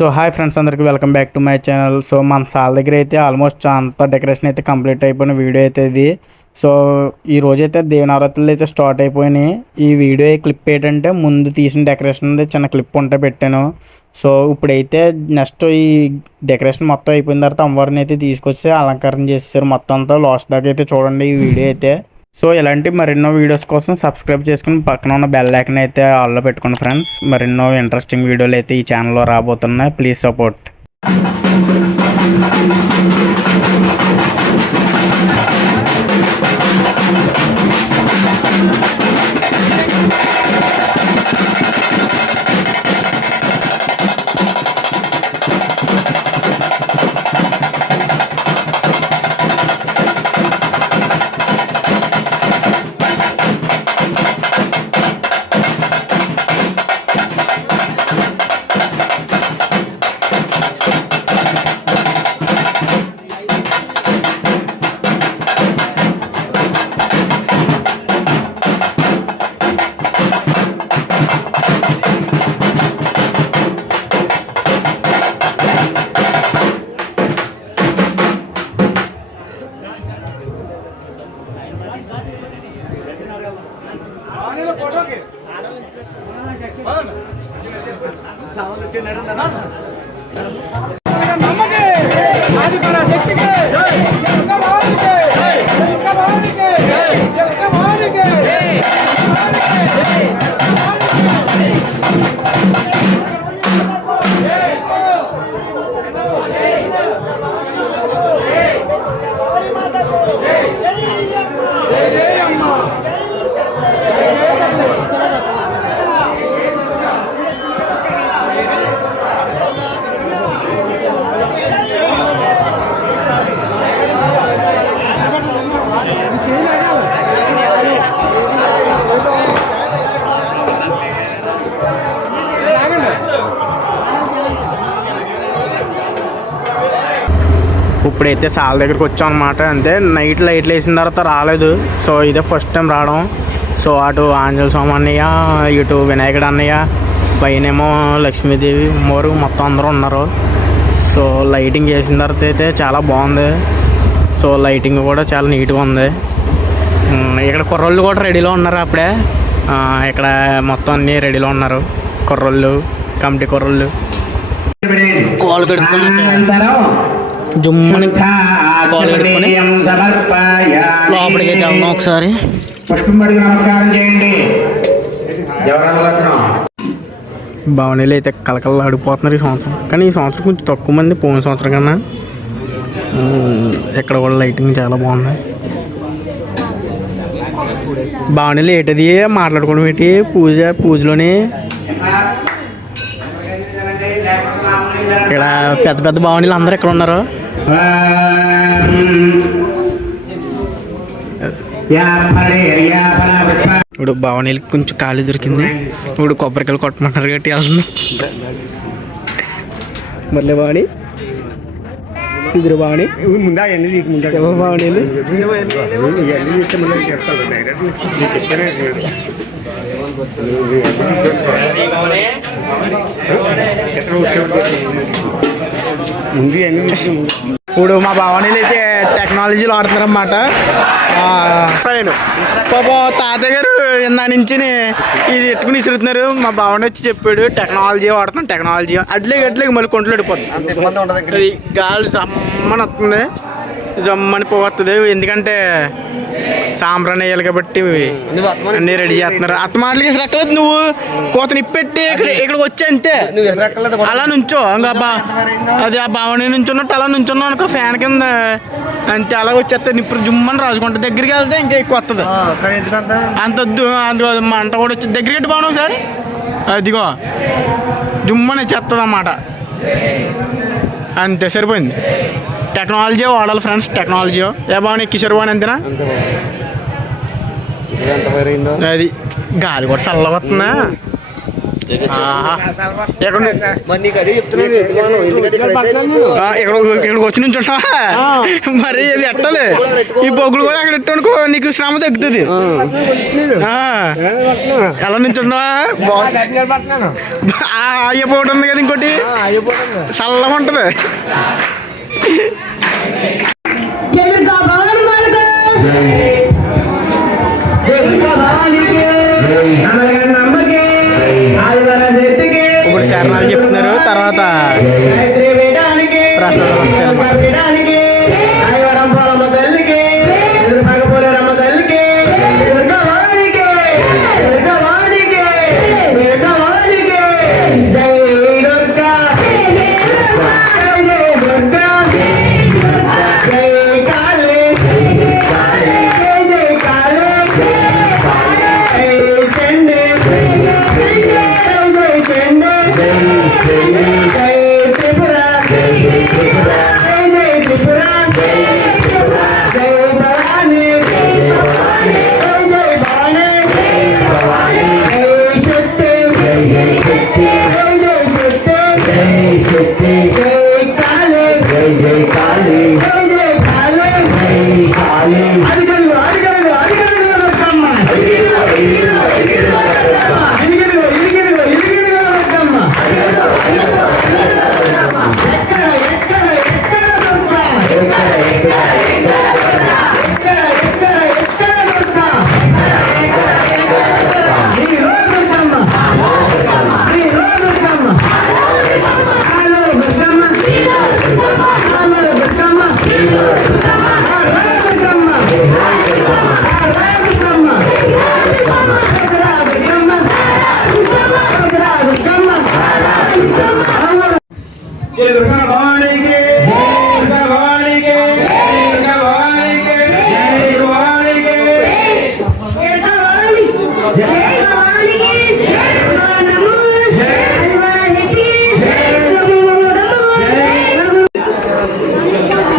So hi friends, అందరికీ welcome back to my channel. So మన సాల్ దగ్గర అయితే ఆల్మోస్ట్ అంత డెకరేషన్ అయితే కంప్లీట్ అయిపోయిన వీడియో అయితే ఇది. సో ఈ రోజైతే దేవనవరాత్రులు అయితే స్టార్ట్ అయిపోయినాయి. ఈ వీడియో క్లిప్ ఏంటంటే ముందు తీసిన డెకరేషన్ చిన్న క్లిప్ ఉంటే పెట్టాను. సో ఇప్పుడైతే నెక్స్ట్ ఈ డెకరేషన్ మొత్తం అయిపోయిన తర్వాత అమ్మవారిని అయితే తీసుకొచ్చి అలంకరణ చేసేసారు మొత్తం అంతా. లాస్ట్ దాకా అయితే చూడండి ఈ వీడియో అయితే. సో ఇలాంటి మరెన్నో వీడియోస్ కోసం సబ్స్క్రైబ్ చేసుకుని పక్కన ఉన్న బెల్ ఐకాన్ అయితే ఆల్లో పెట్టుకోండి ఫ్రెండ్స్. మరెన్నో ఇంట్రెస్టింగ్ వీడియోలు అయితే ఈ ఛానల్లో రాబోతున్నాయి. Please support. ఇప్పుడైతే సాల్ దగ్గరికి వచ్చాం అనమాట. అంతే నైట్ లైట్లు వేసిన తర్వాత రాలేదు. సో ఇదే ఫస్ట్ టైం రావడం. సో అటు ఆంజనేయ స్వామి అన్నయ్య, ఇటు వినాయకుడు అన్నయ్య, పైనేమో లక్ష్మీదేవి మోరు మొత్తం అందరూ ఉన్నారు. సో లైటింగ్ వేసిన తర్వాత అయితే చాలా బాగుంది. సో లైటింగ్ కూడా చాలా నీట్గా ఉంది. ఇక్కడ కుర్రోళ్ళు కూడా రెడీలో ఉన్నారు. అప్పుడే ఇక్కడ మొత్తం అన్నీ రెడీలో ఉన్నారు. కుర్రోళ్ళు, కమిటీ కుర్రోళ్ళు కాలు కడుక్కొని జుమ్మని కాలు కడుక్కొని లోపలికి అయితే వెళ్దాం ఒకసారి. భవనీలు అయితే కలకల్లా ఆడిపోతున్నారు ఈ సంవత్సరం. కానీ ఈ సంవత్సరం కొంచెం తక్కువ మంది పోయిన సంవత్సరం కన్నా. ఇక్కడ కూడా లైటింగ్ చాలా బాగుంది. భవనీలు ఏంటది మాట్లాడుకోవడం ఏంటి పూజలోని. ఇక్కడ పెద్ద పెద్ద భవనీలు అందరూ ఎక్కడ ఉన్నారు. ఇప్పుడు భవనీలకి కొంచెం ఖాళీ దొరికింది. ఇప్పుడు కొబ్బరికాయలు కొట్టమంటారు కాబట్టి వెళ్తున్నాం. మళ్ళీ భవని చిదురు భవని భవనీలు ఇప్పుడు మా భవనీలు అయితే టెక్నాలజీలో ఆడుతున్నారన్నమాట. పాప తాతయ్య గారు ఇందా నుంచి ఇది ఎట్టుకుని ఇస్తున్నారు. మా భవన్ వచ్చి చెప్పాడు టెక్నాలజీ వాడుతున్నాం, టెక్నాలజీ అట్లేకి మళ్ళీ కొంట్లో వెళ్ళిపోతుంది. గాలి జమ్మని వస్తుంది, జమ్మని పోతుంది. ఎందుకంటే సాంబ్రాన్ని వేయాలి కాబట్టి అన్నీ రెడీ చేస్తున్నారు. అత్తమాటలకి ఇసరక్కలేదు. నువ్వు కోత నిప్పెట్టి ఇక్కడికి వచ్చా అంతే. అలా నుంచో ఇంకా అది ఆ భవని నుంచి ఉన్నట్టు అలా నుంచున్నావు అనుకో ఫ్యాన్ కింద అంతే. అలాగ వచ్చేస్తా నిప్పుడు జుమ్మని రాసుకుంటా. దగ్గరికి వెళ్తే ఇంకా ఎక్కువ వస్తుంది. అంత మంట కూడా వచ్చి దగ్గరికి ఎట్టి బాగున్నావు సార్. అదిగో జుమ్మని వచ్చేస్తుంది అన్నమాట. అంతే సరిపోయింది. టెక్నాలజీ వాడాలి ఫ్రెండ్స్. టెక్నాలజీ ఏ బాగున్నా ఎక్కిసారు బాగున్నా అంతేనా. అది గాలి కూడా చల్లగా వస్తుందా. ఇక్కడికి వచ్చి నుంచి మరి ఇది ఎట్టాలి ఈ బొగ్గులు కూడా అక్కడ ఎట్టుకో నీకు శ్రమ తగ్గుతుంది. ఎలా నుంచున్నావా అయ్యపోవటం ఉంది కదా ఇంకోటి చల్లగా ఉంటుంది. ఇప్పుడు శరణాలు చెప్తున్నారు, తర్వాత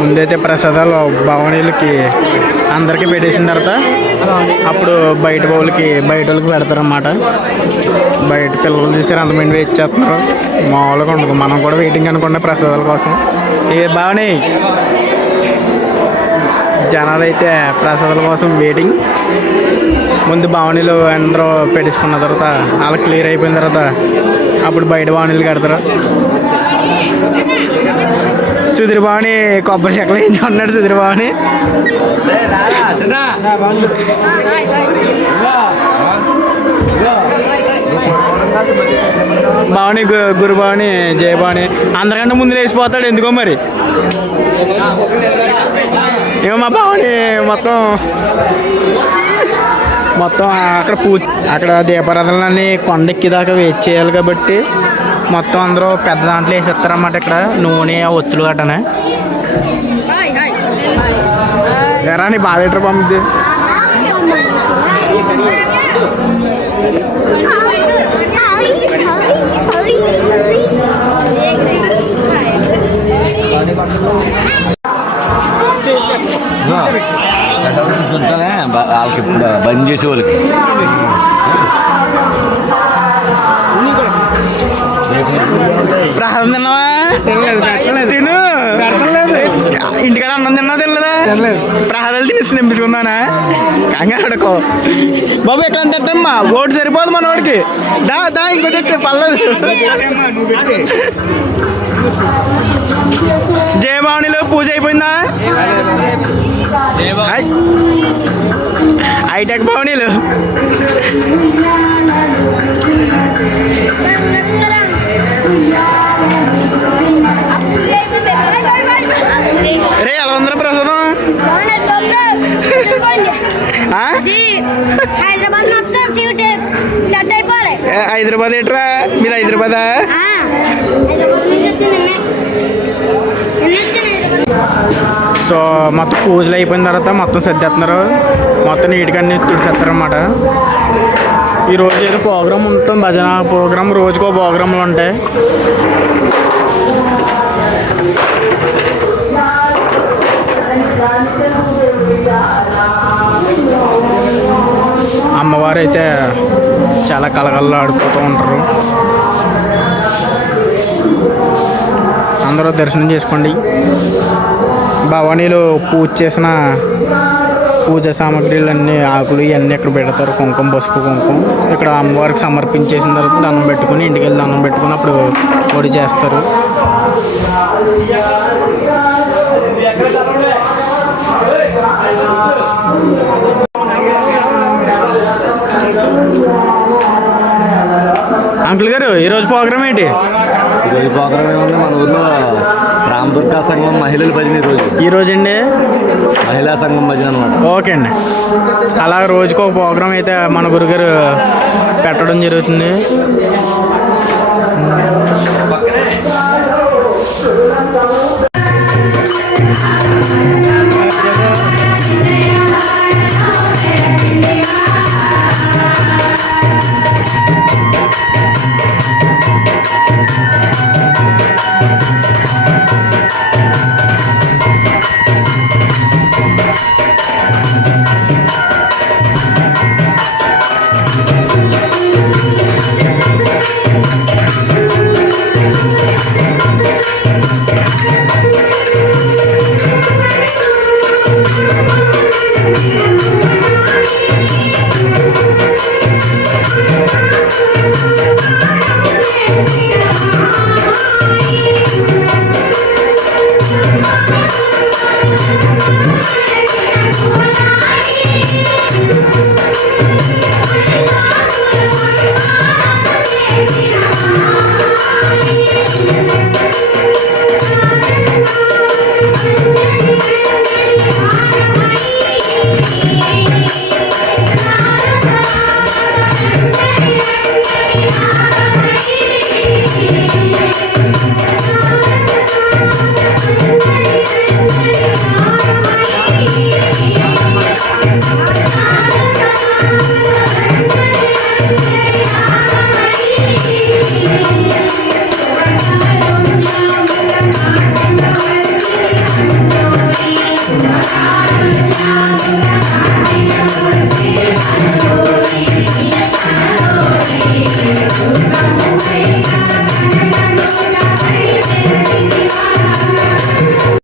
ముందైతే ప్రసాదాలు భవానీలకి అందరికీ పెట్టేసిన తర్వాత అప్పుడు బయట వాళ్ళకి పెడతారన్నమాట. బయట పిల్లలు చూసారు అంతమంది వెయిట్ చేస్తున్నారు, మామూలుగా ఉండదు. మనం కూడా వెయిటింగ్ అనుకున్న ప్రసాదాల కోసం. ఏ భవానీ జనాలు అయితే ప్రసాదాల కోసం వెయిటింగ్. ముందు భవానీలు అందరూ పెట్టేసుకున్న తర్వాత వాళ్ళకి క్లియర్ అయిపోయిన తర్వాత అప్పుడు బయట భవానీలు కడతారు. సుధీర్ భవాని కొబ్బరి చెక్కలు ఏం అన్నాడు. సుధీర్ భవాని భవాని గురు భవాని జయ భవాని అందరికంటే ముందు వేసిపోతాడు ఎందుకో మరి. ఏమో మా భవాని మొత్తం అక్కడ దీపారాధనలన్నీ కొండెక్కిదాకా వెయిట్ చేయాలి కాబట్టి మొత్తం అందరూ పెద్ద దాంట్లో వేసేస్తారన్నమాట. ఇక్కడ నూనె ఒత్తులు గట్టనే ఎరా నీ బాధ ఎట్రా పంపిద్ది. వాళ్ళకి బంద్ చేసే వాళ్ళకి ప్రసాదం తిన్నావా? తిను. ఇంటికాడ అన్నం తినలేదా? ప్రసాదాలు తినేసి నింపించుకున్నానా? కంగాడుకో బాబు. ఎక్కడ తింటమ్మా ఓటు సరిపోదు మన వాడికి. దా ఇంకోటి పర్లేదు. జయభవానిలో పూజ అయిపోయిందా? హైటెక్ భవానీలు రే ఎలా ఉందా ప్రసాదం? హైదరాబాద్ ఏట్రా మీది? హైదరాబాదా? సో మొత్తం పూజలు అయిపోయిన తర్వాత మొత్తం సర్దేస్తున్నారు. మొత్తం నీట్గా అన్ని తుడిసేస్తారన్నమాట. ఈరోజు ఏదో ప్రోగ్రామ్ ఉంటుంది, భజన ప్రోగ్రామ్. రోజుకో ప్రోగ్రాంలు ఉంటాయి. అమ్మవారు అయితే చాలా కలకల్లా ఆడుతూ ఉంటారు. అందరూ దర్శనం చేసుకోండి. భవానీలో పూజ చేసిన పూజ సామాగ్రిలు అన్నీ ఆకులు ఇవన్నీ ఇక్కడ పెడతారు. కుంకుమ, పసుపు, కుంకుమ ఇక్కడ అమ్మవారికి సమర్పించేసిన తర్వాత దండం పెట్టుకుని ఇంటికి వెళ్ళి దండం పెట్టుకుని అప్పుడు పొడి చేస్తారు. అంకుల్ గారు ఈరోజు ప్రోగ్రామ్ ఏంటి? ఈరోజు ప్రోగ్రామ్ ఏముంది, మన ఊర్లో రామదుర్గా సంఘం మహిళల భజన ఈరోజు అండి మహిళా సంఘం భజన అనమాట. ఓకే అండి. అలా రోజుకు ఒక ప్రోగ్రామ్ అయితే మన గురుగారు పెట్టడం జరుగుతుంది.